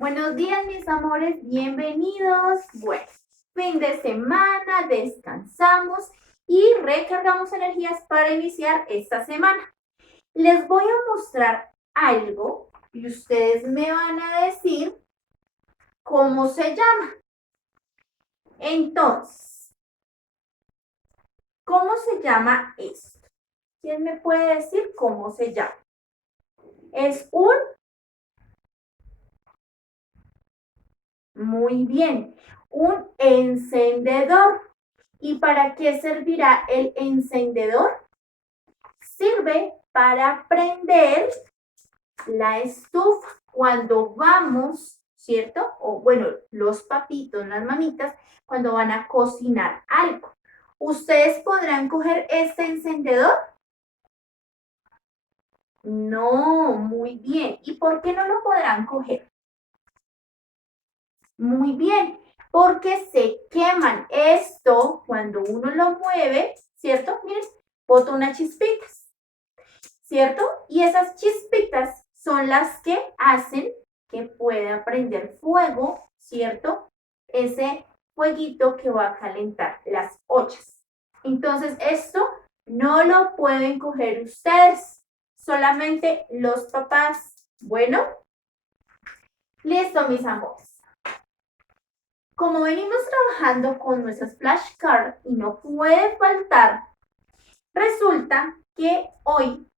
Buenos días, mis amores, bienvenidos. Bueno, fin de semana, descansamos y recargamos energías para iniciar esta semana. Les voy a mostrar algo y ustedes me van a decir cómo se llama. Entonces, ¿cómo se llama esto? ¿Quién me puede decir cómo se llama? Es un... Muy bien, un encendedor. ¿Y para qué servirá el encendedor? Sirve para prender la estufa cuando vamos, ¿cierto? O bueno, los papitos, las mamitas, cuando van a cocinar algo. ¿Ustedes podrán coger este encendedor? No, muy bien. ¿Y por qué no lo podrán coger? Muy bien, porque se queman. Esto, cuando uno lo mueve, ¿cierto? Miren, bota unas chispitas, ¿cierto? Y esas chispitas son las que hacen que pueda prender fuego, ¿cierto? Ese fueguito que va a calentar las ollas. Entonces, esto no lo pueden coger ustedes, solamente los papás. Bueno, listo, mis amores. Como venimos trabajando con nuestras flashcards y no puede faltar, resulta que hoy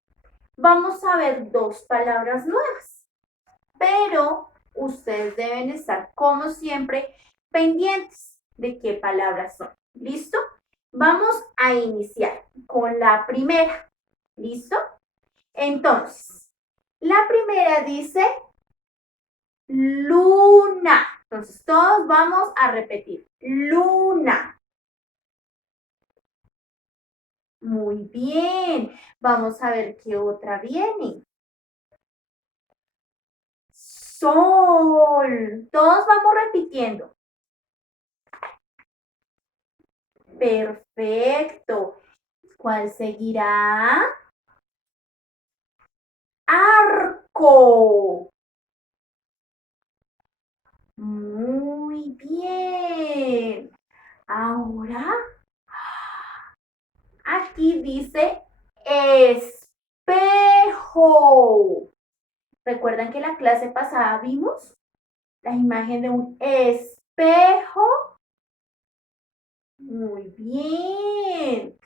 vamos a ver dos palabras nuevas, pero ustedes deben estar, como siempre, pendientes de qué palabras son. ¿Listo? Vamos a iniciar con la primera. ¿Listo? Entonces, la primera dice luna. Entonces, todos vamos a repetir. Luna. Muy bien. Vamos a ver qué otra viene. Sol. Todos vamos repitiendo. Perfecto. ¿Cuál seguirá? Arco. Muy bien. Ahora, aquí dice espejo. ¿Recuerdan que la clase pasada vimos la imagen de un espejo? Muy bien.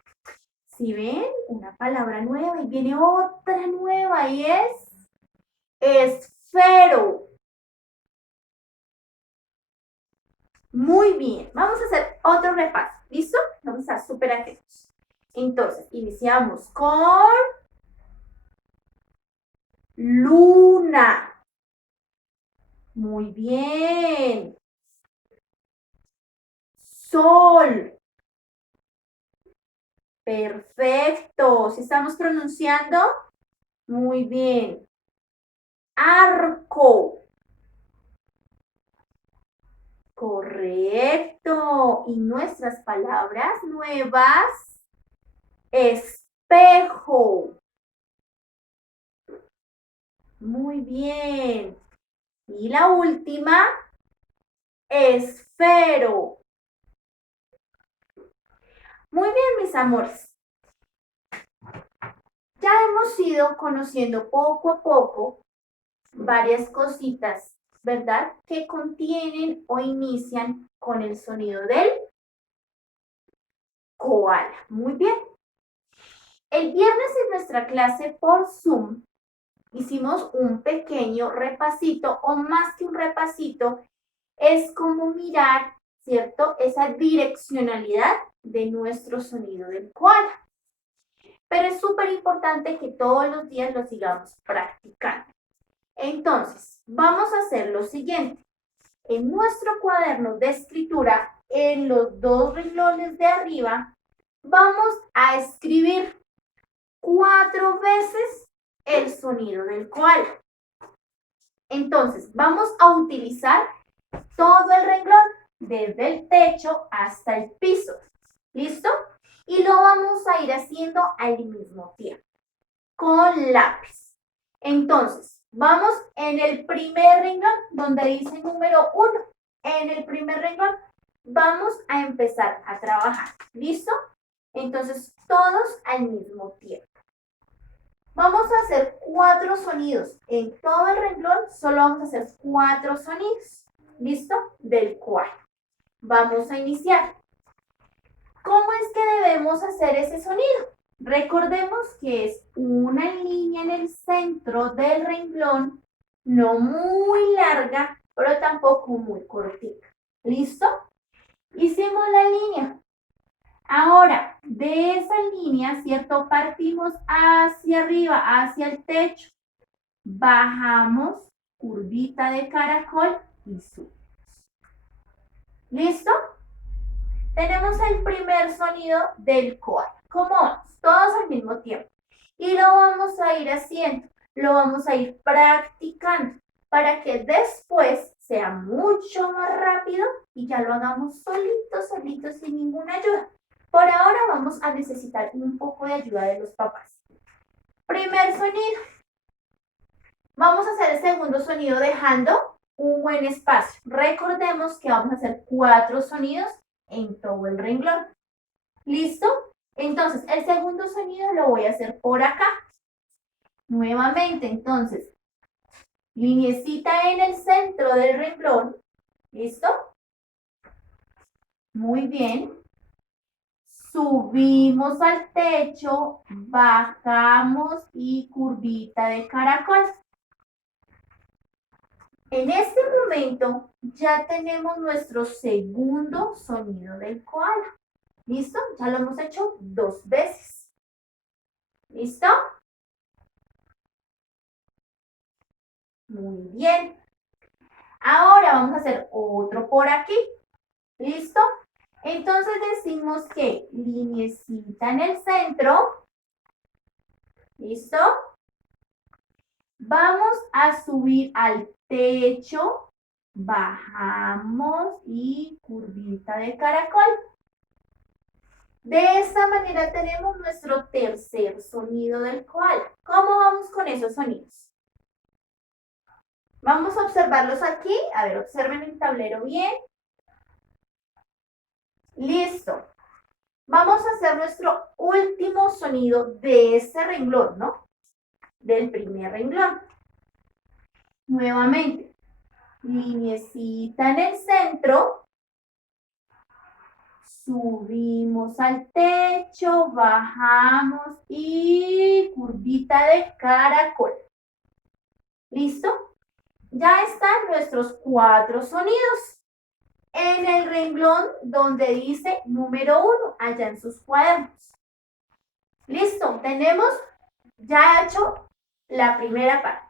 ¿Sí ven? Una palabra nueva y viene otra nueva y es esfero. Muy bien. Vamos a hacer otro repaso. ¿Listo? Vamos a estar súper atentos. Entonces, iniciamos con luna. Muy bien. Sol. Perfecto. ¿Sí estamos pronunciando? Muy bien. Arco. Correcto. Y nuestras palabras nuevas. Espejo. Muy bien. Y la última, esfero. Muy bien, mis amores. Ya hemos ido conociendo poco a poco varias cositas, ¿verdad? Que contienen o inician con el sonido del koala. Muy bien. El viernes en nuestra clase por Zoom hicimos un pequeño repasito, o más que un repasito, es como mirar, ¿cierto? Esa direccionalidad de nuestro sonido del koala. Pero es súper importante que todos los días lo sigamos practicando. Entonces, vamos a hacer lo siguiente. En nuestro cuaderno de escritura, en los dos renglones de arriba, vamos a escribir 4 veces el sonido del koala. Entonces, vamos a utilizar todo el renglón, desde el techo hasta el piso. ¿Listo? Y lo vamos a ir haciendo al mismo tiempo, con lápiz. Entonces, Vamos en el primer renglón, donde dice número 1. En el primer renglón vamos a empezar a trabajar. ¿Listo? Entonces, todos al mismo tiempo. Vamos a hacer 4 sonidos. En todo el renglón solo vamos a hacer 4 sonidos. ¿Listo? Del cual. Vamos a iniciar. ¿Cómo es que debemos hacer ese sonido? Recordemos que es una línea en el centro del renglón, no muy larga, pero tampoco muy cortita. ¿Listo? Hicimos la línea. Ahora, de esa línea, ¿cierto? Partimos hacia arriba, hacia el techo. Bajamos, curvita de caracol y subimos. ¿Listo? Tenemos el primer sonido del koala. ¿Cómo vamos? Todos al mismo tiempo. Y lo vamos a ir haciendo, lo vamos a ir practicando para que después sea mucho más rápido y ya lo hagamos solito, sin ninguna ayuda. Por ahora vamos a necesitar un poco de ayuda de los papás. Primer sonido. Vamos a hacer el segundo sonido dejando un buen espacio. Recordemos que vamos a hacer 4 sonidos en todo el renglón. ¿Listo? Entonces, el segundo sonido lo voy a hacer por acá. Nuevamente, entonces, liniecita en el centro del renglón. ¿Listo? Muy bien. Subimos al techo, bajamos y curvita de caracol. En este momento ya tenemos nuestro segundo sonido del koala. ¿Listo? Ya lo hemos hecho 2 veces. ¿Listo? Muy bien. Ahora vamos a hacer otro por aquí. ¿Listo? Entonces decimos que liniecita en el centro. ¿Listo? Vamos a subir al techo. Bajamos y curvita de caracol. De esta manera tenemos nuestro tercer sonido del koala. ¿Cómo vamos con esos sonidos? Vamos a observarlos aquí. A ver, observen el tablero bien. Listo. Vamos a hacer nuestro último sonido de este renglón, ¿no? Del primer renglón. Nuevamente, liniecita en el centro. Subimos al techo, bajamos y curvita de caracol. ¿Listo? Ya están nuestros 4 sonidos en el renglón donde dice número 1, allá en sus cuadernos. Listo, tenemos ya hecho la primera parte.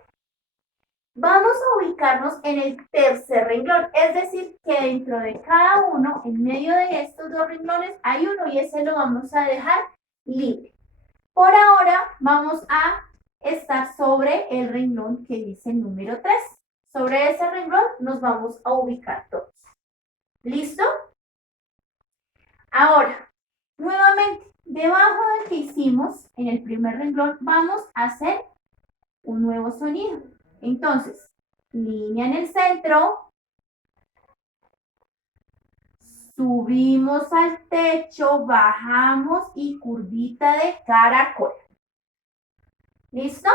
Vamos a ubicarnos en el tercer renglón, es decir, que dentro de cada uno, en medio de estos 2 renglones, hay uno y ese lo vamos a dejar libre. Por ahora vamos a estar sobre el renglón que dice número 3. Sobre ese renglón nos vamos a ubicar todos. ¿Listo? Ahora, nuevamente, debajo del que hicimos en el primer renglón, vamos a hacer un nuevo sonido. Entonces, línea en el centro, subimos al techo, bajamos y curvita de caracol. ¿Listo?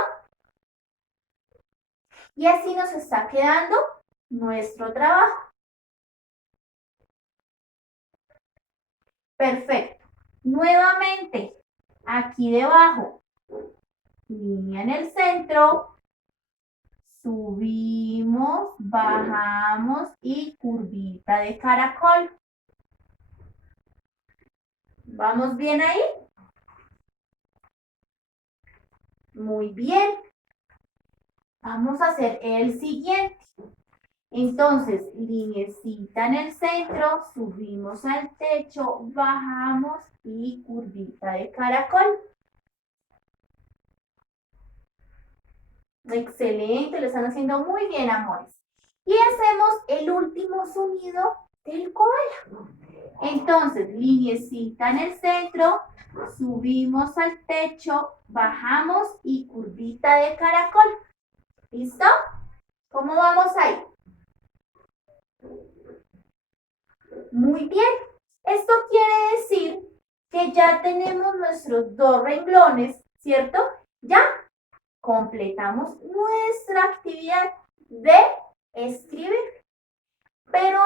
Y así nos está quedando nuestro trabajo. Perfecto. Nuevamente, aquí debajo, línea en el centro, subimos, bajamos y curvita de caracol. ¿Vamos bien ahí? Muy bien. Vamos a hacer el siguiente. Entonces, liniecita en el centro, subimos al techo, bajamos y curvita de caracol. Excelente, lo están haciendo muy bien, amores. Y hacemos el último sonido del koala. Entonces, liniecita en el centro, subimos al techo, bajamos y curvita de caracol. ¿Listo? ¿Cómo vamos ahí? Muy bien. Esto quiere decir que ya tenemos nuestros dos renglones, ¿cierto? Ya completamos nuestra actividad de escribir. Pero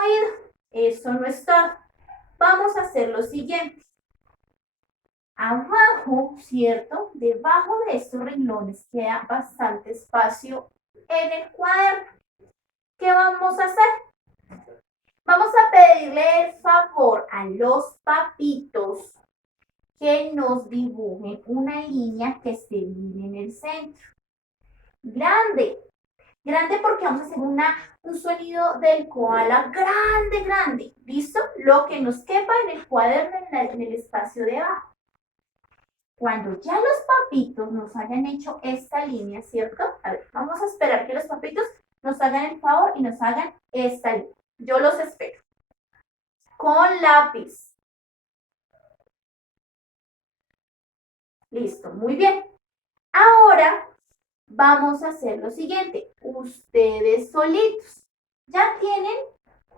eso no es todo. Vamos a hacer lo siguiente. Abajo, ¿cierto? Debajo de estos renglones queda bastante espacio en el cuaderno. ¿Qué vamos a hacer? Vamos a pedirle el favor a los papitos que nos dibujen una línea que esté bien en el centro. Grande. Grande porque vamos a hacer un sonido del koala grande, grande. ¿Listo? Lo que nos quepa en el cuaderno, en el espacio de abajo. Cuando ya los papitos nos hayan hecho esta línea, ¿cierto? A ver, vamos a esperar que los papitos nos hagan el favor y nos hagan esta línea. Yo los espero. Con lápiz. Listo, muy bien. Ahora vamos a hacer lo siguiente. Ustedes solitos ya tienen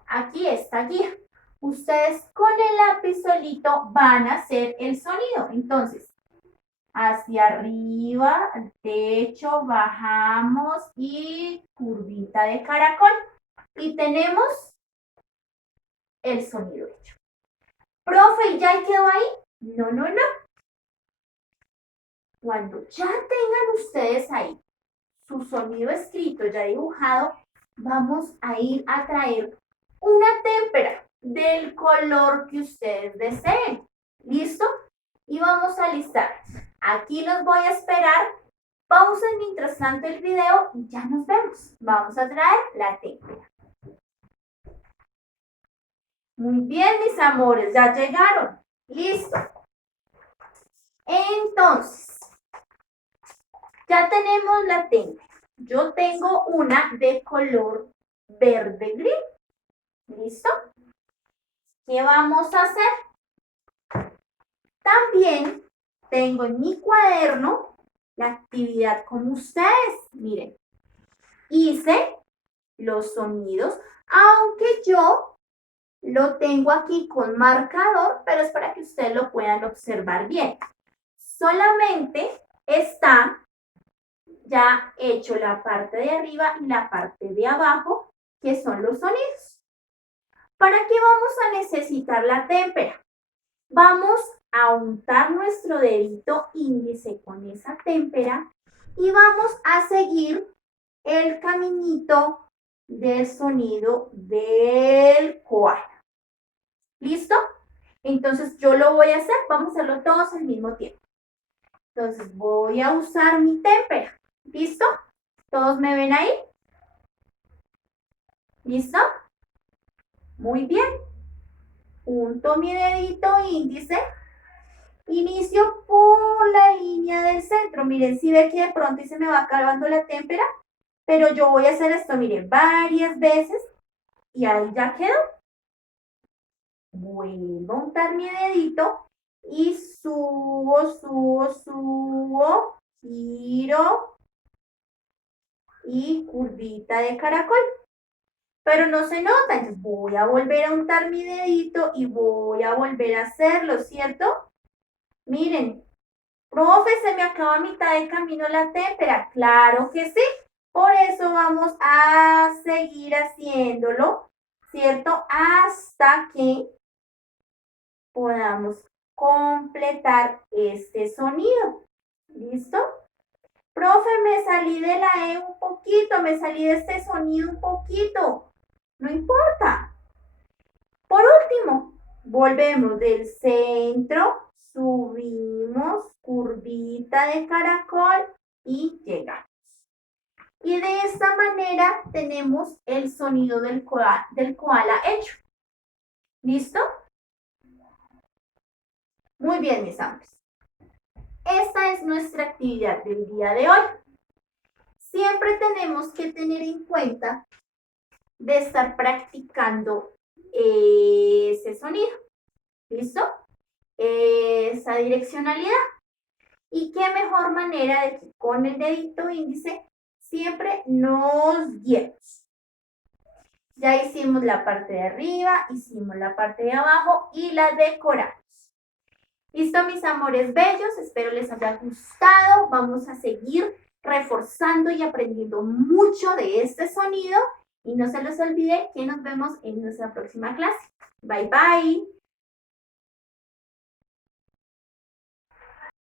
aquí esta guía. Ustedes con el lápiz solito van a hacer el sonido. Entonces, hacia arriba, al techo, bajamos y curvita de caracol. Y tenemos el sonido hecho. Profe, ¿ya quedó ahí? No, no, no. Cuando ya tengan ustedes ahí su sonido escrito, ya dibujado, vamos a ir a traer una témpera del color que ustedes deseen. ¿Listo? Y vamos a listar. Aquí los voy a esperar. Pausen mientras tanto el video y ya nos vemos. Vamos a traer la témpera. Muy bien, mis amores, ya llegaron. Listo. Entonces, ya tenemos la témpera. Yo tengo una de color verde gris. ¿Listo? ¿Qué vamos a hacer? También tengo en mi cuaderno la actividad con ustedes. Miren, hice los sonidos, aunque yo lo tengo aquí con marcador, pero es para que ustedes lo puedan observar bien. Solamente está ya hecho la parte de arriba y la parte de abajo, que son los sonidos. ¿Para qué vamos a necesitar la témpera? Vamos a untar nuestro dedito índice con esa témpera y vamos a seguir el caminito del sonido del koala. ¿Listo? Entonces yo lo voy a hacer, vamos a hacerlo todos al mismo tiempo. Entonces voy a usar mi témpera. ¿Listo? ¿Todos me ven ahí? ¿Listo? Muy bien. Unto mi dedito índice. Inicio por la línea del centro. Miren, si ve que de pronto se me va acabando la témpera, pero yo voy a hacer esto, miren, varias veces y ahí ya quedó. Vuelvo a untar mi dedito y subo, subo, subo, giro y curvita de caracol. Pero no se nota, entonces voy a volver a untar mi dedito y voy a volver a hacerlo, ¿cierto? Miren, profe, se me acaba a mitad de camino la témpera. Claro que sí. Por eso vamos a seguir haciéndolo, ¿cierto? Hasta que podamos completar este sonido. ¿Listo? Profe, me salí de la E un poquito, me salí de este sonido un poquito. No importa. Por último, volvemos del centro, subimos, curvita de caracol y llegamos. Y de esta manera tenemos el sonido del koala hecho. ¿Listo? Muy bien, mis amores. Esta es nuestra actividad del día de hoy. Siempre tenemos que tener en cuenta de estar practicando ese sonido. ¿Listo? Esa direccionalidad. Y qué mejor manera de que con el dedito índice siempre nos guiemos. Ya hicimos la parte de arriba, hicimos la parte de abajo y la decoramos. Listo, mis amores bellos, espero les haya gustado. Vamos a seguir reforzando y aprendiendo mucho de este sonido. Y no se les olvide que nos vemos en nuestra próxima clase. Bye, bye.